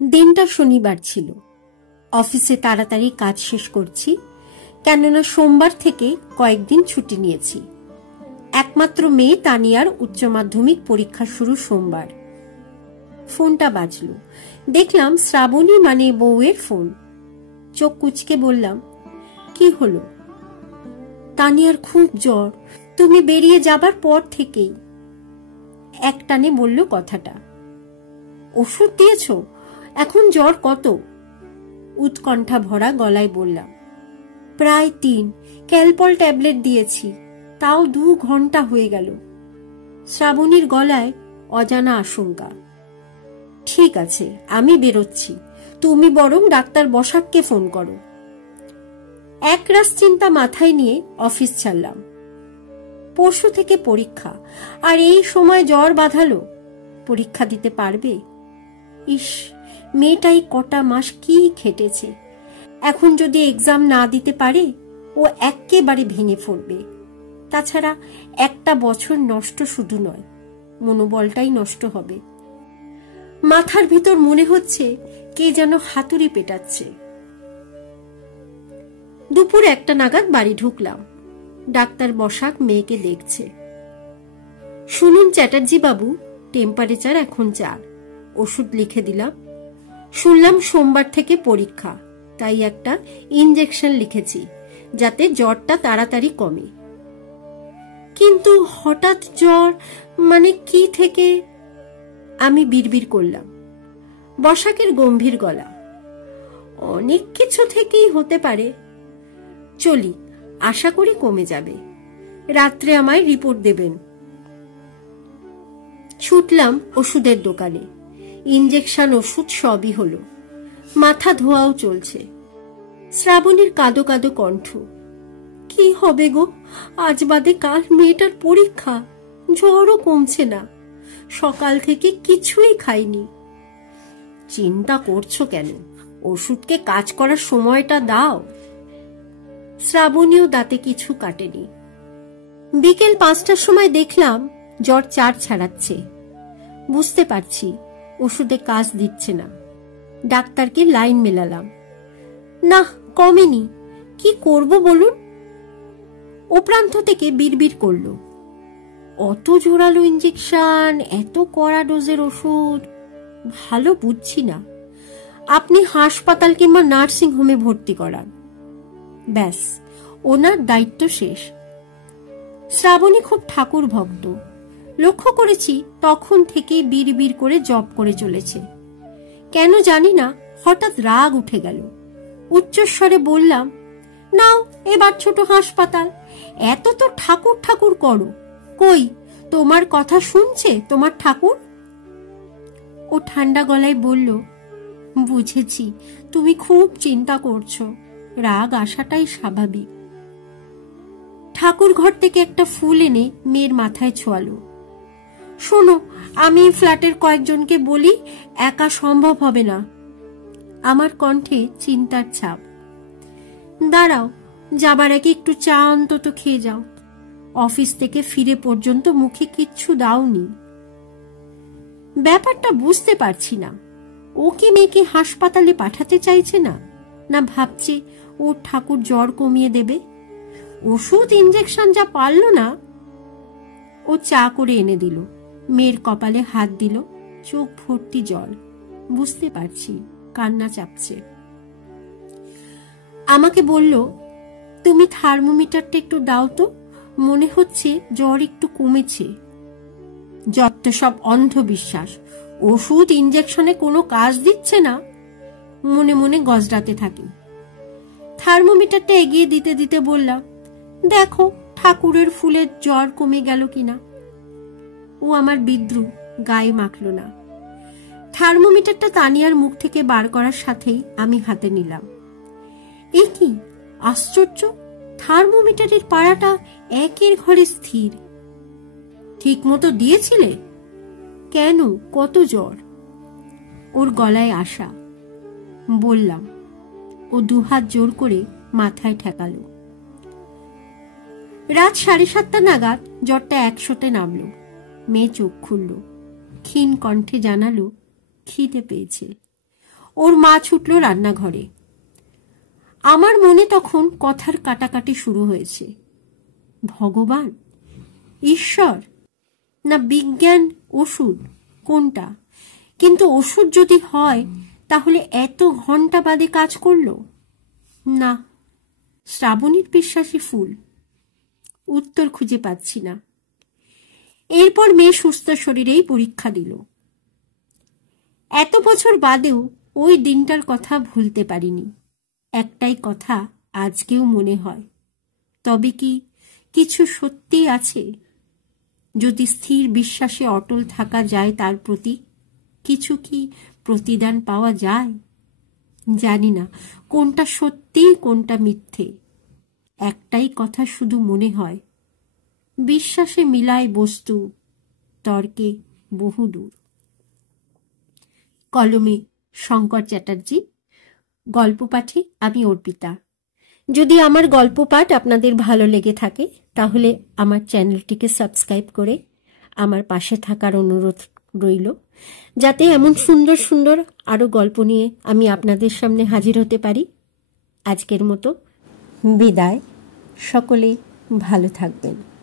দিনটা শনিবার ছিল। অফিসে তাড়াতাড়ি কাজ শেষ করছি, কেননা সোমবার থেকে কয়েকদিন ছুটি নিয়েছি। একমাত্র মেয়ে তানিয়ার উচ্চ মাধ্যমিক পরীক্ষা শুরু সোমবার। ফোনটা বাজলো, দেখলাম শ্রাবণী মানে বউয়ের ফোন। চোখ কুচকে বললাম, কি হলো? তানিয়ার খুব জ্বর, তুমি বেরিয়ে যাবার পর থেকেই। একটানে বলল কথাটা। ওষুধ দিয়েছ? এখন জ্বর কত? উৎকণ্ঠা ভরা গলায় বললাম, প্রায় 3। ক্যালপল ট্যাবলেট দিয়েছি, তাও 2 ঘন্টা হয়ে গেল। শ্রাবণীর গলায় অজানা আশঙ্কা। ঠিক আছে, আমি বেরোচ্ছি, তুমি বরং ডাক্তার বসাককে ফোন করো। একরাশ চিন্তা মাথায় নিয়ে অফিস ছাড়লাম। পরশু থেকে পরীক্ষা, আর এই সময় জ্বর বাঁধালো। পরীক্ষা দিতে পারবে? ইস, মেয়েটাই কটা মাস কি খেটেছে। এখন যদি এক্সাম না দিতে পারে, ও একেবারে ভেঙে পড়বে। তাছাড়া একটা বছর নষ্ট শুধু নয়, মনোবলটাই নষ্ট হবে। মাথার ভিতর মনে হচ্ছে কে যেন হাতুড়ি পেটাচ্ছে। দুপুর 1টা নাগাদ বাড়ি ঢুকলাম। ডাক্তার বসাক মেয়েকে দেখছে। শুনুন চ্যাটার্জি বাবু, টেম্পারেচার এখন 4। ওষুধ লিখে দিলাম। শুনলাম সোমবার থেকে পরীক্ষা, তাই একটা ইনজেকশন লিখেছি, যাতে জ্বরটা তাড়াতাড়ি কমে। কিন্তু হঠাৎ জ্বর মানে কি থেকে? আমি বিড়বিড় করলাম। বসাকের গম্ভীর গলা, অনেক কিছু থেকেই হতে পারে। চলি, আশা করি কমে যাবে। রাত্রে আমায় রিপোর্ট দেবেন। ছুটলাম ওষুধের দোকানে। ইনজেকশন ওষুধ সবই হলো। মাথা ধোয়াও চলছে। শ্রাবণীর কাঁদো কাঁদো কণ্ঠ, কি হবে গো, আজ বাদে কাল মেয়েটার পরীক্ষা, জ্বরও কমছে না, সকাল থেকে কিছুই খাইনি। চিন্তা করছো কেন? ওষুধকে কাজ করার সময়টা দাও। শ্রাবণীও দাঁতে কিছু কাটেনি। বিকেল 5টার সময় দেখলাম জ্বর 4 ছাড়াচ্ছে। বুঝতে পারছি ওষুধে কাজ দিচ্ছে না। ডাক্তারকে লাইন মেলালাম। না, কমেনি, কি করব বলুন? ও প্রান্ত থেকে বিড়বিড় করলো, অত জোরালো ইনজেকশন, এত কড়া ডোজের ওষুধ, ভালো বুঝছি না। আপনি হাসপাতাল কিংবা নার্সিং হোমে ভর্তি করান। ব্যাস, ওনার দায়িত্ব শেষ। শ্রাবণী খুব ঠাকুর ভক্ত। লক্ষ্য করেছি তখন থেকেই বিড়বিড় করে জপ করে চলেছে। কেন জানি না, হঠাৎ রাগ উঠে গেল। উচ্চস্বরে বললাম, নাও এবার ছোট হাসপাতাল, এত তো ঠাকুর ঠাকুর করো, কই তোমার কথা শুনছে তোমার ঠাকুর? ও ঠান্ডা গলায় বলল, বুঝেছি, তুমি খুব চিন্তা করছো, রাগ আসাটাই স্বাভাবিক। ঠাকুর ঘর থেকে একটা ফুল এনে মেয়ের মাথায় ছোয়ালো। শোনো, আমি ফ্ল্যাটের কয়েকজনকে বলি, একা সম্ভব হবে না। আমার কণ্ঠে চিন্তার ছাপ। দাঁড়াও, যাবার আগে একটু চা অন্তত খেয়ে যাও। অফিস থেকে ফিরে পর্যন্ত মুখে কিচ্ছু দাওনি। ব্যাপারটা বুঝতে পারছি না। ও কি মেয়েকে হাসপাতালে পাঠাতে চাইছে না, না ভাবছে ওর ঠাকুর জ্বর কমিয়ে দেবে? ওষুধ ইনজেকশন যা পারল না। ও চা করে এনে দিল, মেয়ের কপালে হাত দিল, চোখ ভর্তি জল। বুঝতে পারছি কান্না চাপছে। আমাকে বলল, তুমি থার্মোমিটারটা একটু দাও তো, মনে হচ্ছে জ্বর একটু কমেছে। যত সব অন্ধবিশ্বাস, ওষুধ ইনজেকশনে কোনো কাজ দিচ্ছে না, মনে মনে গজরাতে থাকি। থার্মোমিটারটা এগিয়ে দিতে দিতে বললাম, দেখো ঠাকুরের ফুলের জ্বর কমে গেল কিনা। ও আমার বিদ্রুপ গায়ে মাখল না। থার্মোমিটারটা তানিয়ার মুখ থেকে বার করার সাথেই আমি হাতে নিলাম। এ কি আশ্চর্য, থার্মোমিটারের পাড়াটা একের ঘরে স্থির। ঠিক মতো দিয়েছিলে? কেন, কত জ্বর? ওর গলায় আশা। বললাম। ও 2 হাত জোর করে মাথায় ঠেকালো। রাত 7:30 নাগাদ জ্বরটা 100-তে নামলো। মেয়ে চোখ খুলল, ক্ষীণ কণ্ঠে জানালো, খিদে পেয়েছে। ওর মা ছুটল রান্নাঘরে। আমার মনে তখন কথার কাটাকাটি শুরু হয়েছে। ভগবান, ঈশ্বর, না বিজ্ঞান, ওষুধ, কোনটা? কিন্তু ওষুধ যদি হয় তাহলে এত ঘন্টা বাদে কাজ করলো না। শ্রাবণীর বিশ্বাসী ফুল। উত্তর খুঁজে পাচ্ছি না। এরপর মেয়ে সুস্থ শরীরেই পরীক্ষা দিল। এত বছর বাদেও ওই দিনটার কথা ভুলতে পারিনি। একটাই কথা আজকেও মনে হয়, তবে কি কিছু সত্যি আছে? যদি স্থির বিশ্বাসে অটল থাকা যায় তার প্রতি, কিছু কি প্রতিদান পাওয়া যায়? জানি না কোনটা সত্যি কোনটা মিথ্যে। একটাই কথা শুধু মনে হয়, বিশ্বাসে মিলায় বস্তু, তর্কে বহুদূর। কলমে শঙ্কর চ্যাটার্জি, গল্প পাঠে আমি অর্পিতা। যদি আমার গল্প পাঠ আপনাদের ভালো লেগে থাকে তাহলে আমার চ্যানেলটিকে সাবস্ক্রাইব করে আমার পাশে থাকার অনুরোধ রইল, যাতে এমন সুন্দর সুন্দর আরও গল্প নিয়ে আমি আপনাদের সামনে হাজির হতে পারি। আজকের মতো বিদায়। সকলে ভালো থাকবেন।